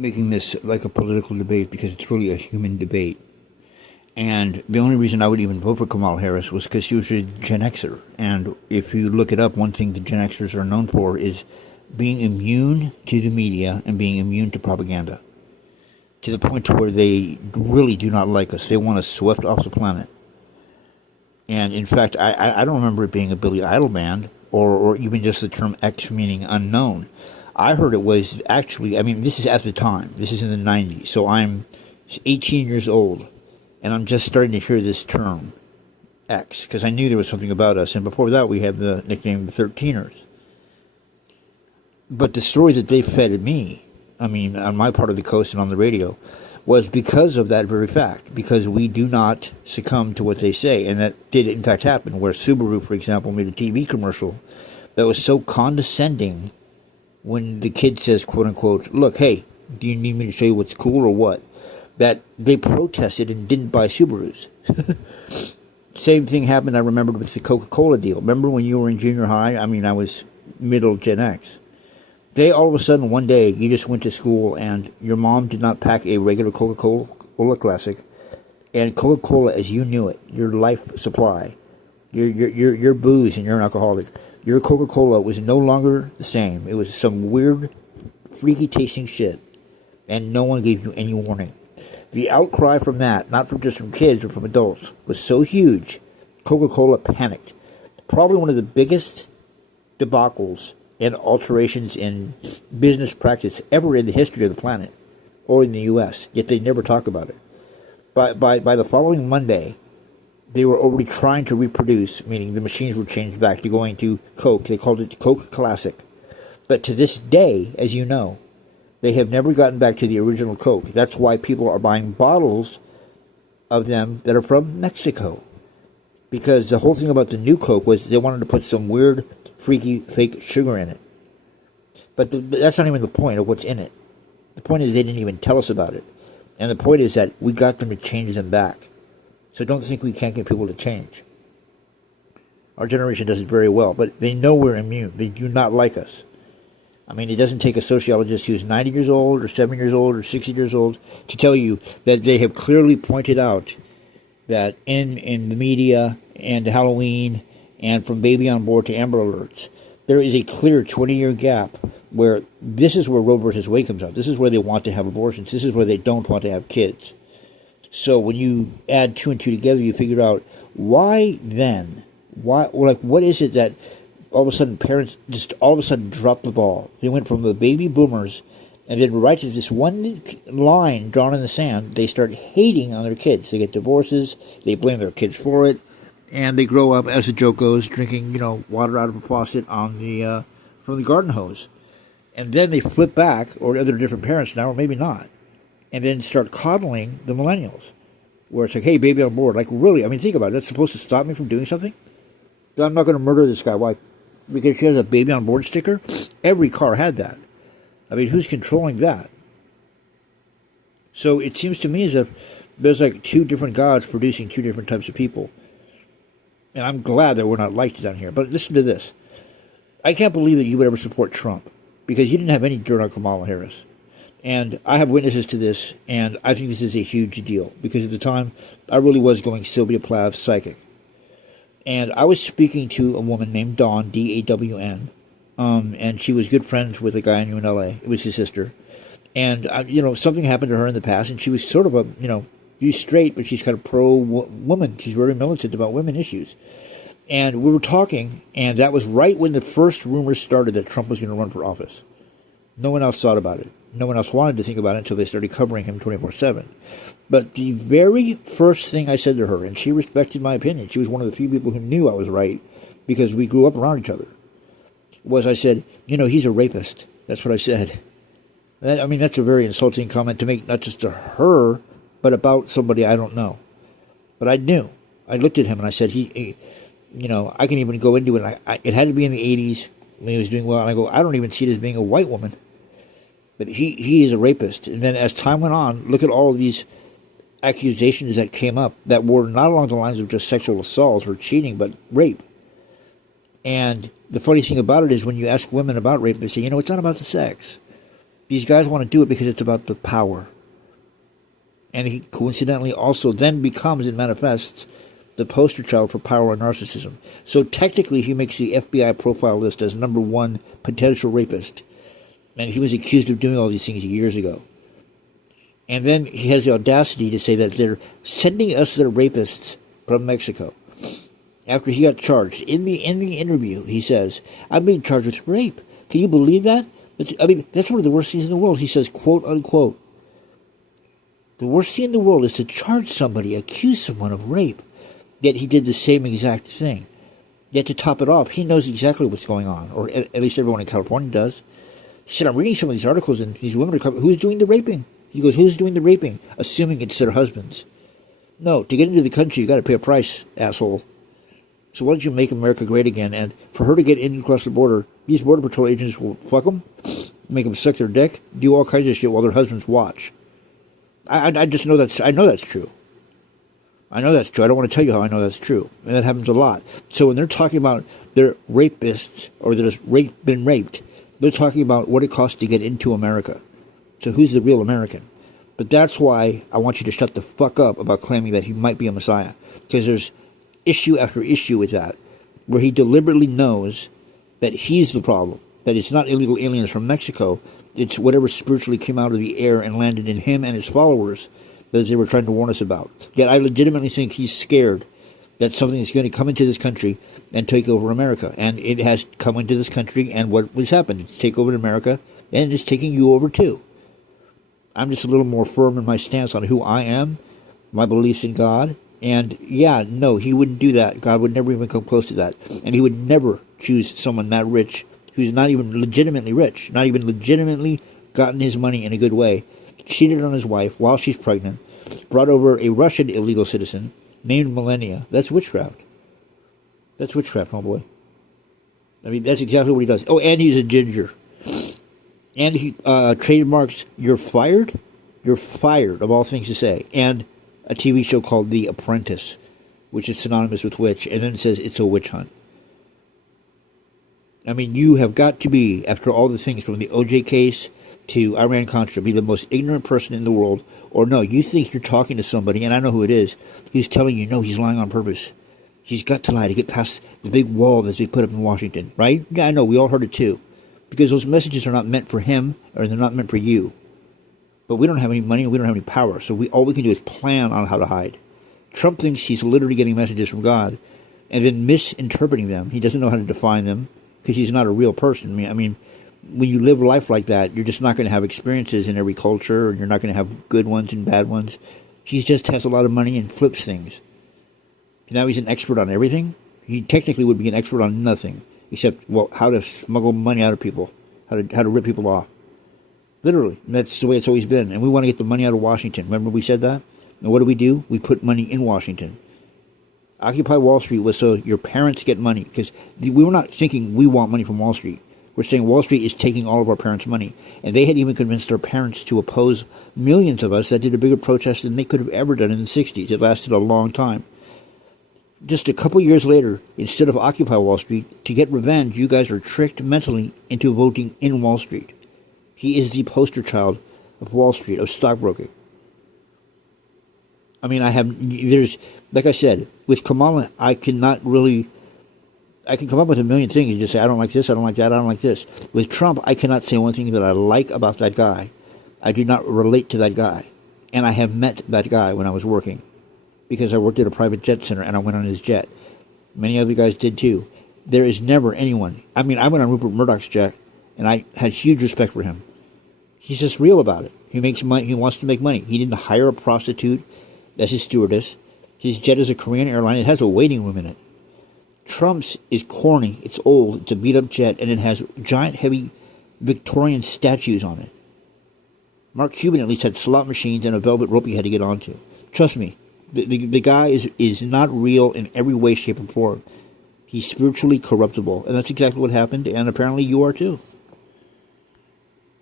making this like a political debate because it's really a human debate. And the only reason I would even vote for Kamala Harris was because she was a Gen Xer. And if you look it up, one thing the Gen Xers are known for is being immune to the media and being immune to propaganda. To the point to where they really do not like us. They want us swept off the planet. And in fact, I don't remember it being a Billy Idol band or even just the term X meaning unknown. I heard it was actually, I mean, this is at the time. This is in the 90s. So I'm 18 years old. And I'm just starting to hear this term, X, because I knew there was something about us. And before that, we had the nickname the 13ers. But the story that they fed at me, I mean, on my part of the coast and on the radio, was because of that very fact. Because we do not succumb to what they say. And that did, in fact, happen, where Subaru, for example, made a TV commercial that was so condescending when the kid says, quote unquote, look, hey, do you need me to show you what's cool or what? That they protested and didn't buy Subarus. Same thing happened, I remembered, with the Coca-Cola deal. Remember when you were in junior high? I mean, I was middle Gen X. They, all of a sudden, one day, you just went to school and your mom did not pack a regular Coca-Cola Classic. And Coca-Cola, as you knew it, your life supply, your booze, and you're an alcoholic, your Coca-Cola was no longer the same. It was some weird, freaky tasting shit. And no one gave you any warning. The outcry from that, not from just from kids or from adults, was so huge, Coca-Cola panicked. Probably one of the biggest debacles and alterations in business practice ever in the history of the planet, or in the U.S., yet they never talk about it. By the following Monday, they were already trying to reproduce, meaning the machines were changed back to going to Coke. They called it Coke Classic. But to this day, as you know, they have never gotten back to the original Coke. That's why people are buying bottles of them that are from Mexico. Because the whole thing about the new Coke was they wanted to put some weird, freaky, fake sugar in it. But that's not even the point of what's in it. The point is they didn't even tell us about it. And the point is that we got them to change them back. So don't think we can't get people to change. Our generation does it very well, but they know we're immune. They do not like us. I mean, it doesn't take a sociologist who's 90 years old or 7 years old or 60 years old to tell you that they have clearly pointed out that in the media and Halloween and from Baby on Board to Amber Alerts, there is a clear 20-year gap where this is where Roe versus Wade comes out. This is where they want to have abortions. This is where they don't want to have kids. So when you add two and two together, you figure out why then? Why? Like, what is it that all of a sudden parents just all of a sudden dropped the ball? They went from the baby boomers and then right to this one line drawn in the sand. They start hating on their kids. They get divorces. They blame their kids for it. And they grow up, as the joke goes, drinking, water out of a faucet on the from the garden hose. And then they flip back, or they're different parents now, or maybe not. And then start coddling the millennials. Where it's like, hey, baby on board. Like, really? I mean, think about it. That's supposed to stop me from doing something? I'm not going to murder this guy. Why? Because she has a baby on board sticker? Every car had that. I mean, who's controlling that? So it seems to me as if there's like two different gods producing two different types of people. And I'm glad that we're not liked down here. But listen to this. I can't believe that you would ever support Trump because you didn't have any dirt on Kamala Harris. And I have witnesses to this, and I think this is a huge deal. Because at the time, I really was going Sylvia Plath psychic. And I was speaking to a woman named Dawn, D-A-W-N, and she was good friends with a guy I knew in L.A. It was his sister. And, something happened to her in the past, and she was sort of a, she's straight, but she's kind of pro-woman. She's very militant about women issues. And we were talking, and that was right when the first rumors started that Trump was going to run for office. No one else thought about it. No one else wanted to think about it until they started covering him 24/7. But the very first thing I said to her, and she respected my opinion, she was one of the few people who knew I was right because we grew up around each other, was I said, he's a rapist. That's what I said. That's a very insulting comment to make, not just to her, but about somebody I don't know. But I knew. I looked at him and I said, I can even go into it. It had to be in the 80s when he was doing well. And I go, I don't even see it as being a white woman. But he is a rapist. And then as time went on, look at all of these accusations that came up that were not along the lines of just sexual assault or cheating, but rape. And the funny thing about it is when you ask women about rape, they say, it's not about the sex. These guys want to do it because it's about the power. And he coincidentally also then becomes and manifests the poster child for power and narcissism. So technically he makes the FBI profile list as #1 potential rapist. And he was accused of doing all these things years ago. And then he has the audacity to say that they're sending us their rapists from Mexico. After he got charged, in the interview, he says, "I'm being charged with rape." Can you believe that? That's one of the worst things in the world. He says, quote unquote, "The worst thing in the world is to charge somebody, accuse someone of rape." Yet he did the same exact thing. Yet to top it off, he knows exactly what's going on, or at least everyone in California does. He said, "I'm reading some of these articles, and these women are coming. Who's doing the raping?" He goes, "Who's doing the raping?" Assuming it's their husbands. No, to get into the country, you got to pay a price, asshole. So why don't you make America great again? And for her to get in across the border, these Border Patrol agents will fuck them, make them suck their dick, do all kinds of shit while their husbands watch. I just know I know that's true. I know that's true. I don't want to tell you how I know that's true. And that happens a lot. So when they're talking about their rapists, or that has been raped, they're talking about what it costs to get into America. So who's the real American? But that's why I want you to shut the fuck up about claiming that he might be a messiah. Because there's issue after issue with that, where he deliberately knows that he's the problem. That it's not illegal aliens from Mexico. It's whatever spiritually came out of the air and landed in him and his followers that they were trying to warn us about. Yet I legitimately think he's scared that something is going to come into this country and take over America. And it has come into this country, and what has happened? It's take over America, and it's taking you over too. I'm just a little more firm in my stance on who I am, my beliefs in God, and yeah, no, he wouldn't do that. God would never even come close to that. And he would never choose someone that rich, who's not even legitimately rich, not even legitimately gotten his money in a good way, cheated on his wife while she's pregnant, brought over a Russian illegal citizen named Melania. That's witchcraft. That's witchcraft, my boy. I mean, that's exactly what he does. Oh, and he's a ginger. And he trademarks "you're fired," "you're fired," of all things to say, and a TV show called The Apprentice, which is synonymous with witch, and then it says it's a witch hunt. I mean, you have got to be, after all the things from the OJ case to Iran-Contra, be the most ignorant person in the world, or no, you think you're talking to somebody, and I know who it is, who's telling you, no, he's lying on purpose. He's got to lie to get past the big wall that they put up in Washington, right? Yeah, I know, we all heard it too. Because those messages are not meant for him, or they're not meant for you. But we don't have any money, and we don't have any power, so all we can do is plan on how to hide. Trump thinks he's literally getting messages from God, and then misinterpreting them. He doesn't know how to define them, because he's not a real person. I mean, when you live life like that, you're just not going to have experiences in every culture, and you're not going to have good ones and bad ones. He just has a lot of money and flips things. Now he's an expert on everything. He technically would be an expert on nothing, except, well, how to smuggle money out of people, how to rip people off. Literally, and that's the way it's always been. And we want to get the money out of Washington. Remember we said that? And what do? We put money in Washington. Occupy Wall Street was so your parents get money, because we were not thinking we want money from Wall Street. We're saying Wall Street is taking all of our parents' money. And they had even convinced our parents to oppose millions of us that did a bigger protest than they could have ever done in the 60s. It lasted a long time. Just a couple years later, instead of Occupy Wall Street, to get revenge, you guys are tricked mentally into voting in Wall Street. He is the poster child of Wall Street, of stockbroking. I mean, like I said, with Kamala, I can come up with a million things and just say, I don't like this, I don't like that, I don't like this. With Trump, I cannot say one thing that I like about that guy. I do not relate to that guy. And I have met that guy when I was working, because I worked at a private jet center and I went on his jet. Many other guys did too. There is never anyone. I mean, I went on Rupert Murdoch's jet and I had huge respect for him. He's just real about it. He makes money. He wants to make money. He didn't hire a prostitute as his stewardess. His jet is a Korean airline. It has a waiting room in it. Trump's is corny. It's old. It's a beat-up jet, and it has giant, heavy Victorian statues on it. Mark Cuban at least had slot machines and a velvet rope you had to get onto. Trust me, the guy is not real in every way, shape, or form. He's spiritually corruptible, and that's exactly what happened, and apparently you are too.